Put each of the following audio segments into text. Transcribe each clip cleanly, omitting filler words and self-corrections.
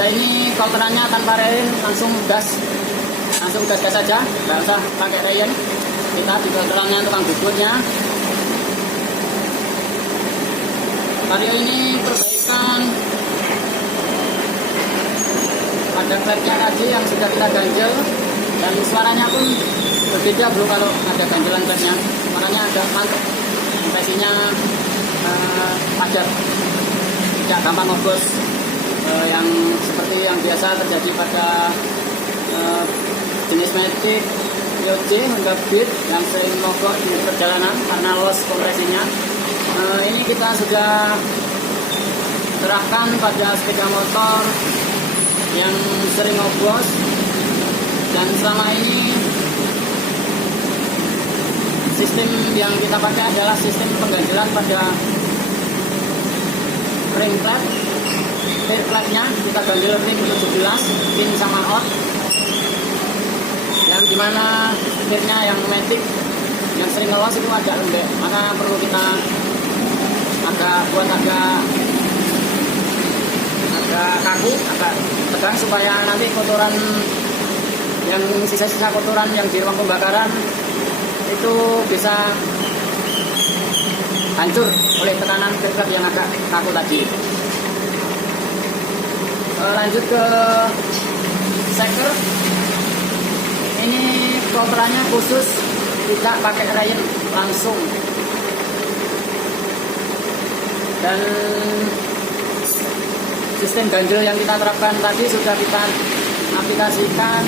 saja ini counterannya tanpa rein, langsung gas saja, nggak usah pakai rein. Kita di counterannya tukang bubutnya. Vario ini perbaikan pada flapnya tadi yang sudah kita ganjel, dan suaranya pun berbeda bro kalau ada ganjelan flapnya. Suaranya agak mantap, kompresinya padat, tidak gampang ngobos yang seperti yang biasa terjadi pada jenis Matic Mio J Honda Beat yang sering mogok di perjalanan karena loss kompresinya. Ini kita sudah terapkan pada sepeda motor yang sering ngobos, dan selama ini sistem yang kita pakai adalah sistem pengganjelan pada ring flat. Tail flatnya kita ganjel ring 17 pin sama out, yang dimana setirnya yang Matic yang sering ngelos itu agak lembek, maka perlu kita buat agak kaku, agak tegang supaya nanti kotoran yang sisa-sisa kotoran yang di ruang pembakaran itu bisa hancur oleh tekanan trigger yang agak kaku tadi. Lanjut ke seker. Ini counterannya khusus, tidak pakai rein, langsung. Dan sistem ganjel yang kita terapkan tadi sudah kita aplikasikan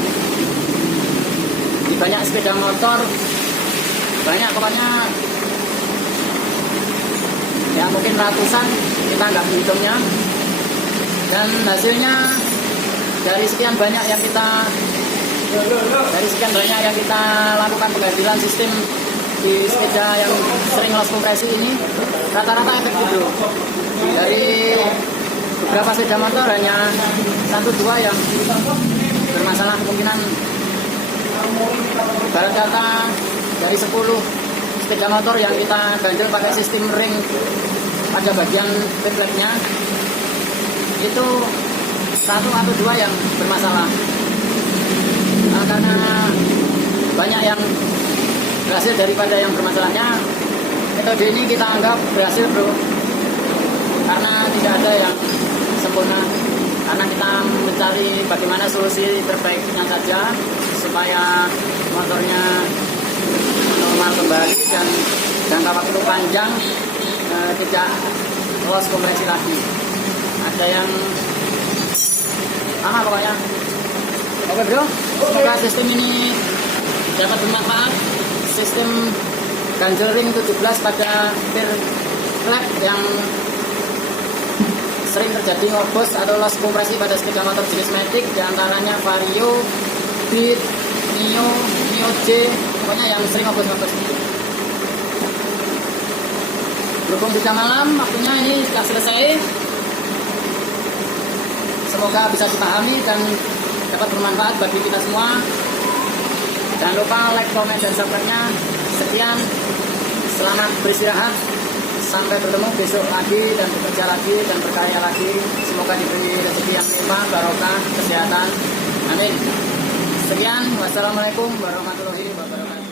di banyak sepeda motor, banyak pokoknya ya mungkin ratusan, kita nggak menghitungnya. Dan hasilnya dari sekian banyak yang kita lakukan penggantilan sistem di sepeda yang sering loss kompresi ini, rata-rata efektif bro. Dari beberapa sepeda motor hanya 1-2 yang bermasalah, kemungkinan barat kata dari 10 sepeda motor yang kita ganjel pakai sistem ring pada bagian backlightnya, itu 1 atau 2 yang bermasalah. Karena banyak yang berhasil daripada yang bermasalahnya, metode ini kita anggap berhasil bro, karena tidak ada yang sempurna, karena kita mencari bagaimana solusi terbaiknya saja supaya motornya normal kembali dan jangka waktu panjang tidak loss kompresi lagi. Ada yang sama pokoknya. Oke bro, semoga sistem ini dapat bermanfaat. Sistem ganjel ring 17 pada rear flat yang sering terjadi ngobos atau loss kompresi pada sepeda motor jenis Matic, diantaranya Vario, Beat, Mio J, pokoknya yang sering ngobos-ngobos. Berhubung sudah malam, waktunya ini sudah selesai. Semoga bisa dipahami dan dapat bermanfaat bagi kita semua. Jangan lupa like, komen, dan subscribe-nya. Sekian, selamat beristirahat. Sampai bertemu besok lagi dan bekerja lagi dan berkarya lagi. Semoga diberi rezeki yang limpah, barokah, kesehatan. Amin. Sekian, wassalamualaikum warahmatullahi wabarakatuh.